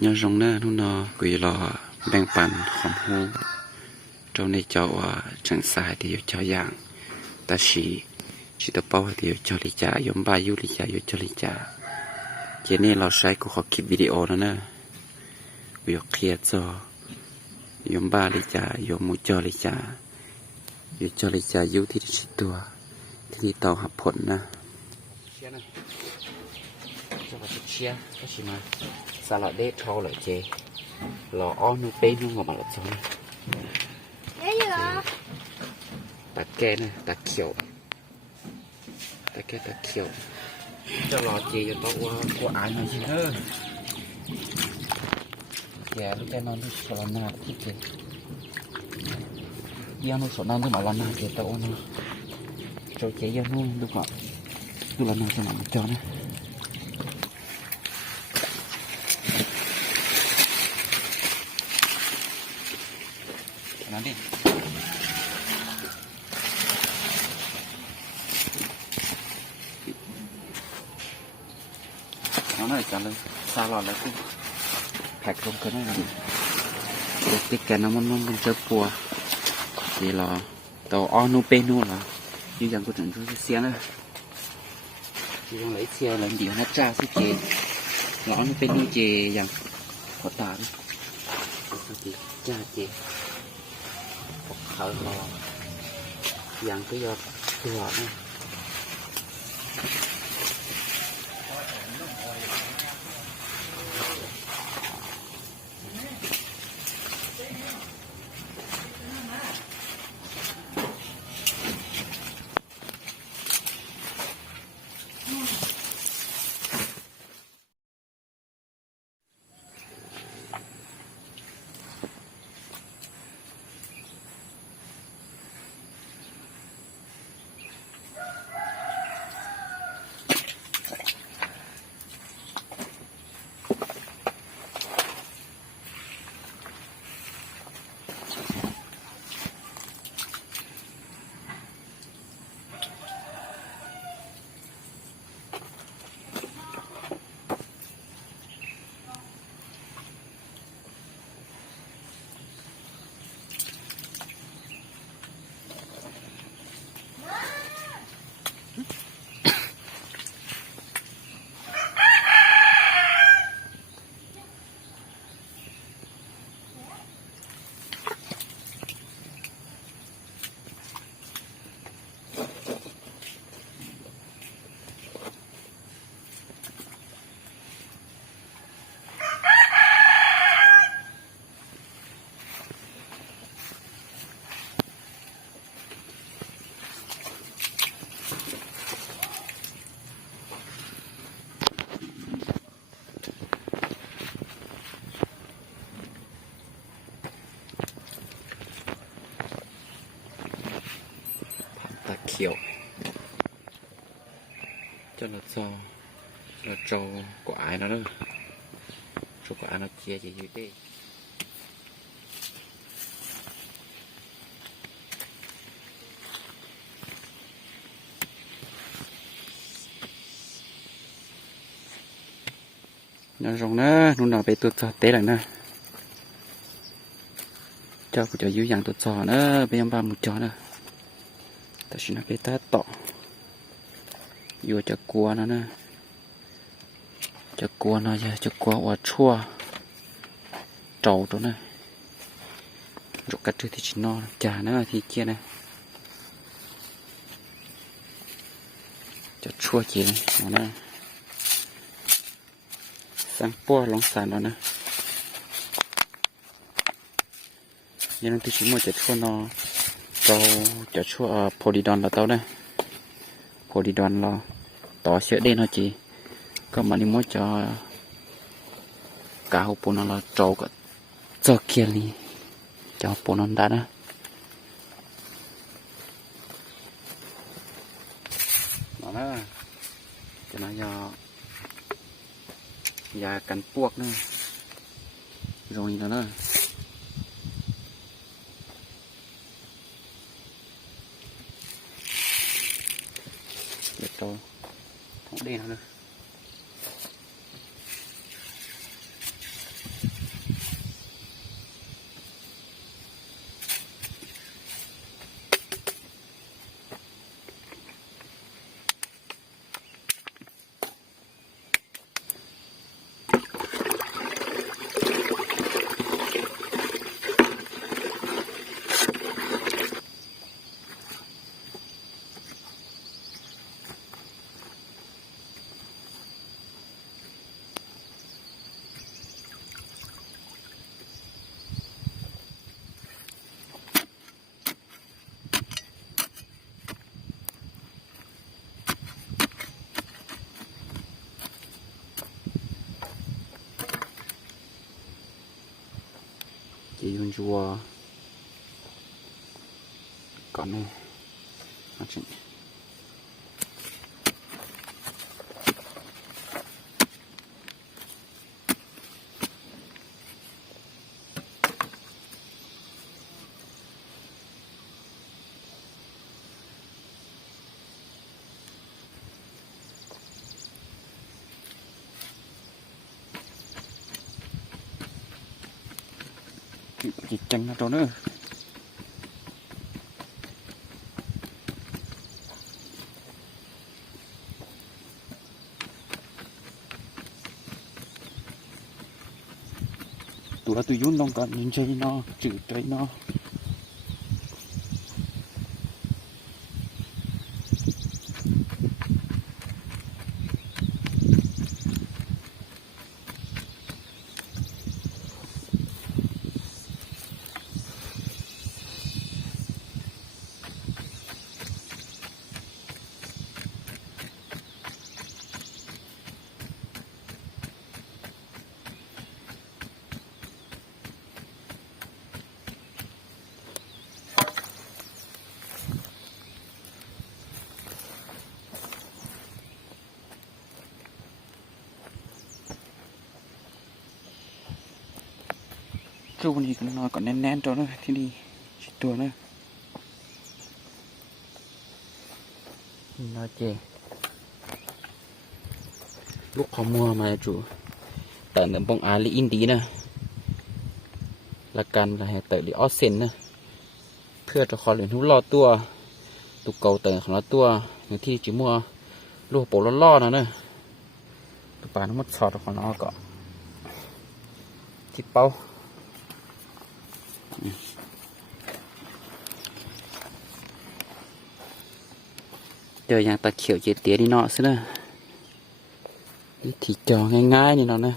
nhớ rong nè nó nó quỳ lò bèn bàn hòm hú trong này cháu chẳng sai thì cho dạng ta chỉ tập bao thì cho lý trả yếm ba yu lý trả yu cho lý trả chỉ nàyเราใช้กูขอคลิปวิดีโอแล้วนะวิวเคลียร์จอยมบ้าลิจ่ายมมูจอลิจ่าอยู่จอลิจ่ายุที่ชิดตัวที่เตาหับผลนะเชียนะจะมาเชียก็ชิมาซาลาเดทอเลยเจรออ้อนูเป้นูงอมาหลบซ้อนตัดแกนะตัดเขียวตัดแกตัดเขียวจะรอเจจนต้องว่าอายหน่อยสิเด้อแกลูกแกนอนที่สระนาที่เกยังนู่นสระนาที่มาละนาเกตโอนะโจเจยังนู่นดูก่อนดูละนาสนามจอนะนั่นดิน้องหน่อยจังเลยซาลอนแล้วสิแพ็คลงกันได้ดิติดกันน้ำมันเจอปัวดีรอตัวอ้อนูเปนูเหรออยู่อย่างกูถึงช่วยเสียนะอยู่อย่างไรเสียแล้วเดี๋ยวนะจ้าสิเจร้อนเป็นนูเจอย่างขอตาดิจ้าเจเขารออย่างก็ยอดตัวนะเขียวcho là trâu của ai nó đó trâu của ai nó chia chỉ như thế nó rồng nó luôn nào bị tuột giò té lại nè cho của dưới dạng tuột giò nữa bây giờ ba một chó nữa ta chỉ nói cái ta tọ vô cho cua nó nè cho cua nó cho cua và chua trầu đó nè rồi cắt thì chỉ no chả nữa thì kia này cho chua chỉ này nó nè sang po lóng sàn đó nè nhưng thì chỉ một cho chua nó cho chua polydon là tao đây polydon là tỏ sữa đen thôi chị có mà đi mua cho cả hộp nó là trâu cả cho kia đi cho hộp nó đã đó nó cho nó do cắn puộc nữa rồi nó trâu không đen nữa chỉ dùng chùa còn này nó chỉ chỉ chân nó nữa tụi yun long còn nhìn chơi nó chữ tới nó chú này nó còn nén cho nó thì điตัวnữa nó chè lúc họ mua mà chủ tại những bông á lý Indi nè làกันlà hệ tự lý Austin nè เพื่อจะขอเหรียญทุกรอตัวตุกเก่าเต๋อของเราตัวอยู่ที่จิมัวลูกโปล่อๆนะเนอะตุกปลาทั้งหมดสอดของเราก็ที่เป้าเจออย่างตะเขียวเจี๊ยเตี้ยนี่เนาะซินะนี่ที่จอง่ายๆนี่เนาะนะ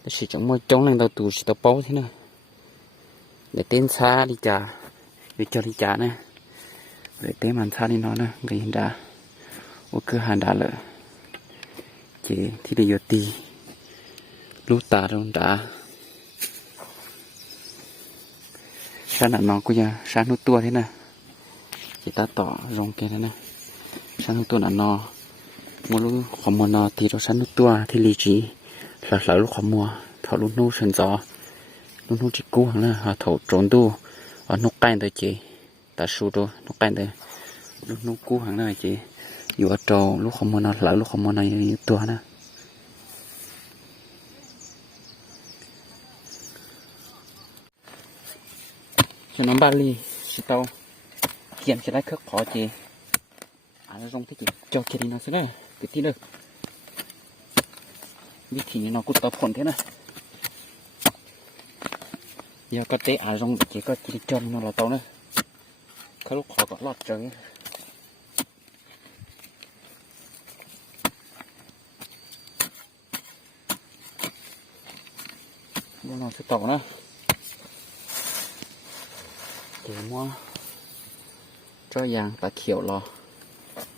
แต่สิจังมัวจ้องนั่งตัวตูสิตัวเป้าที่นะเดี๋ยวเต้นช้าดีจ้าเดี๋ยวจอดีจ้านะเดี๋ยวเต้นมันช้านี่เนาะนะก็ยินดาโอ้คือหันดาเลยเจที่เดียวตีลูกตาโดนดาฉันน่ะน้องกูยังฉันรู้ตัวที่น่ะจิตาต่อลงแกนั่นนะฉันรู้ตัวน่ะนอมัวรู้ขอมัวนอตีเราฉันรู้ตัวที่ลีจีหลักๆลูกขอมัวถอดลูกนู้ฉันจอลูกนู้จิกู้หังน่ะหาถอดโจนดูนกไก่ตัวจีตาชูดูนกไก่ตัวลูกนู้กู้หังน่ะจีอยู่อัดโจลูกขอมัวนอหลักลูกขอมัวนออยู่ตัวน่ะฉันน้ำบาลีสิเตาเขียนจะได้เครื่องขอจีอ่านลงที่จีจอเขียนนะสิได้ติดที่เลยวิธีนี้เรากุตผลเท่านะเดี๋ยวก็เตะอ่านลงจีก็จีจอนี่เราเตาเนอะเขาลูกขอก็รอดเจอเดี๋ยวเราจะต่อนะเดี๋ยวมัวเจ้ายางตาเขียวรอ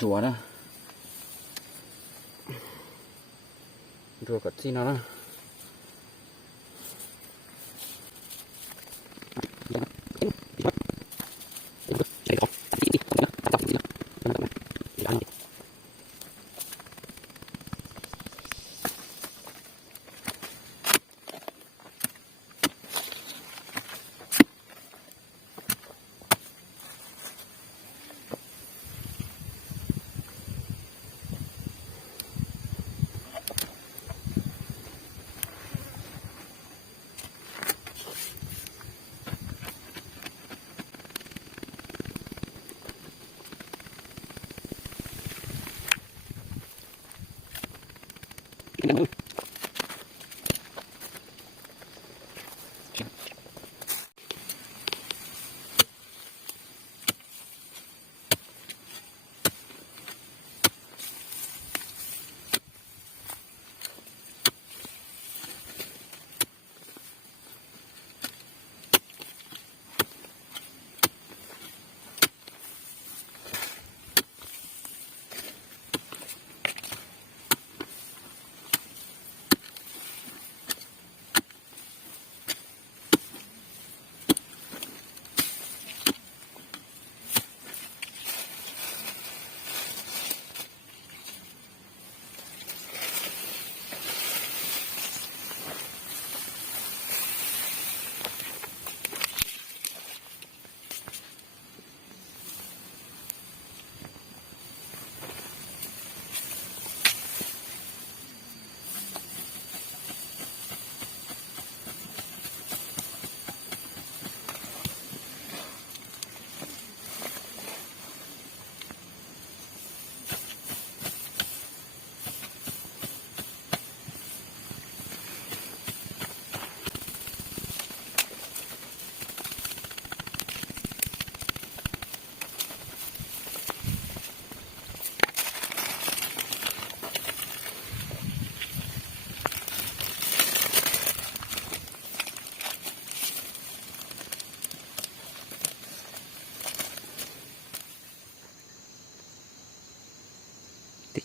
จั่วนะจั่วกับที่นั่นนะ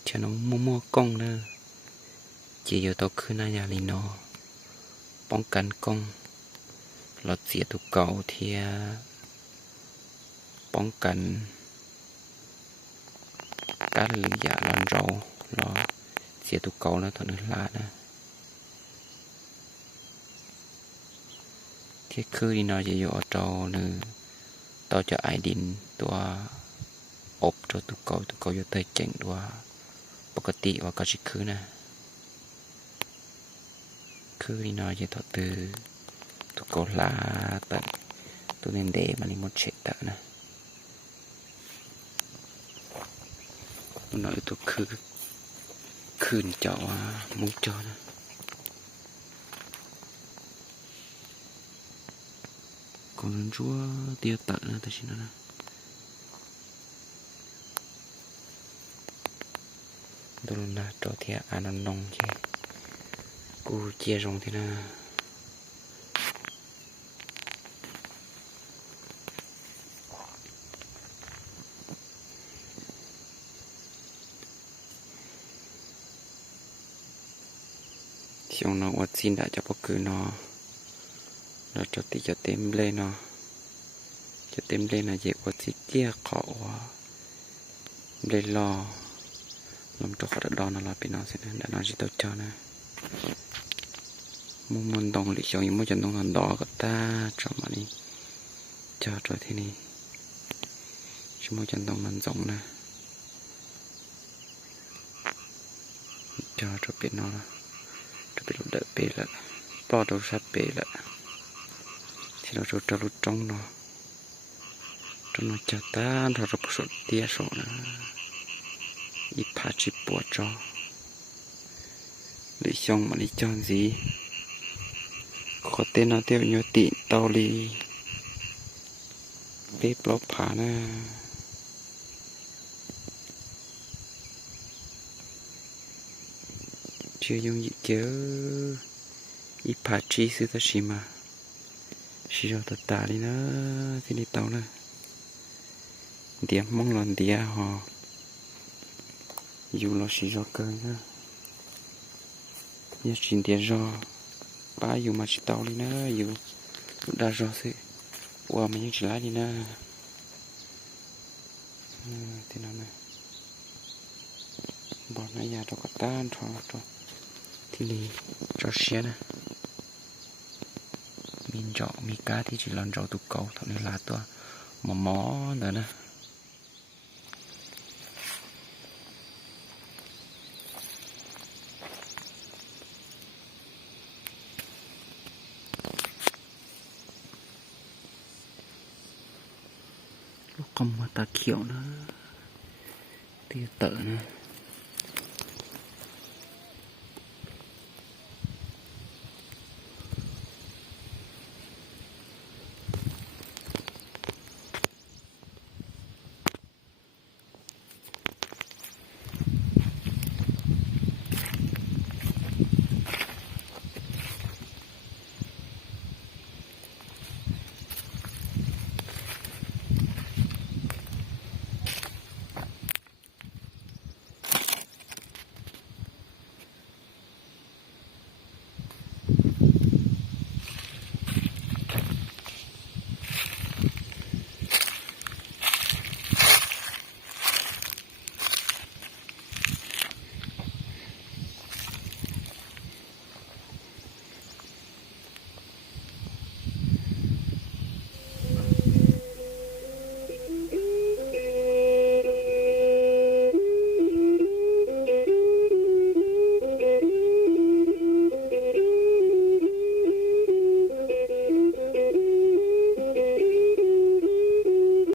cho nó mua công nữa chỉ giờ tao cứ na nhà lì nóป้องกันกล้องเราเสียทุกเก่าเทียป้องกันการหรือยาหลอนเราเสียทุกเก่าแล้วตอนนั้นลานะที่คือดีนอจะอยู่อจอหนึ่งต่อจะไอดินตัวอบตัวทุกเก่าอยู่เตยเจ๋งตัวปกติว่าก็จะคือนะคือดีนอจะต่อตือทุกเก่าลาตัดตัวเนนเดมันนี่หมดเช็ดตะนะnói tôiคืนเจ้าว่ามุกเจ้านะcòn chúa tiêu tận nữa ta xin nó tôi là trò thiệt nó nông chứ cô chia rong thế nào xong nó quạt xin đã cho bác cứ nó cho tí cho tem lên nó cho tem lên là dễ quạt xí chia khó lên lo làm cho khó đo nó là bị nó sẽ đã nó chỉ tao cho nè muốn đồng lý cho những mối chân đồng đỏ của ta cho mà đi cho rồi thế này chỉ mối chân đồng mình rộng nè cho biết nó là bị lụt đỡ bể lại bỏ đầu sát bể lại thì nó cho lụt trong nó chả ta nó rồi sụt tia sổ nè ít phá chỉ bỏ cho để xong mà đi cho gì có tên nó tiêu nhiều tịn tao đi bếp lóp phá nè chưa dùng gì chứ ít phá chi sư ta xí mà xí cho ta ta đi nữa thì đi tàu nè điểm mong lần địa họ dù nó xí cho cơ nữa nhớ chuyện địa do ba dù mà chỉ tàu đi nữa dù đã do sự qua mà những chỉ lái đi nữa thì nó nè bọn này nhà cho cả tan cho thì đi cho xe nè mình chọn mi cá thì chỉ làm rau tụ cầu thôi nên là tôi mà mó nữa nè lúc không mà ta kiểu nữa tia tợ nữa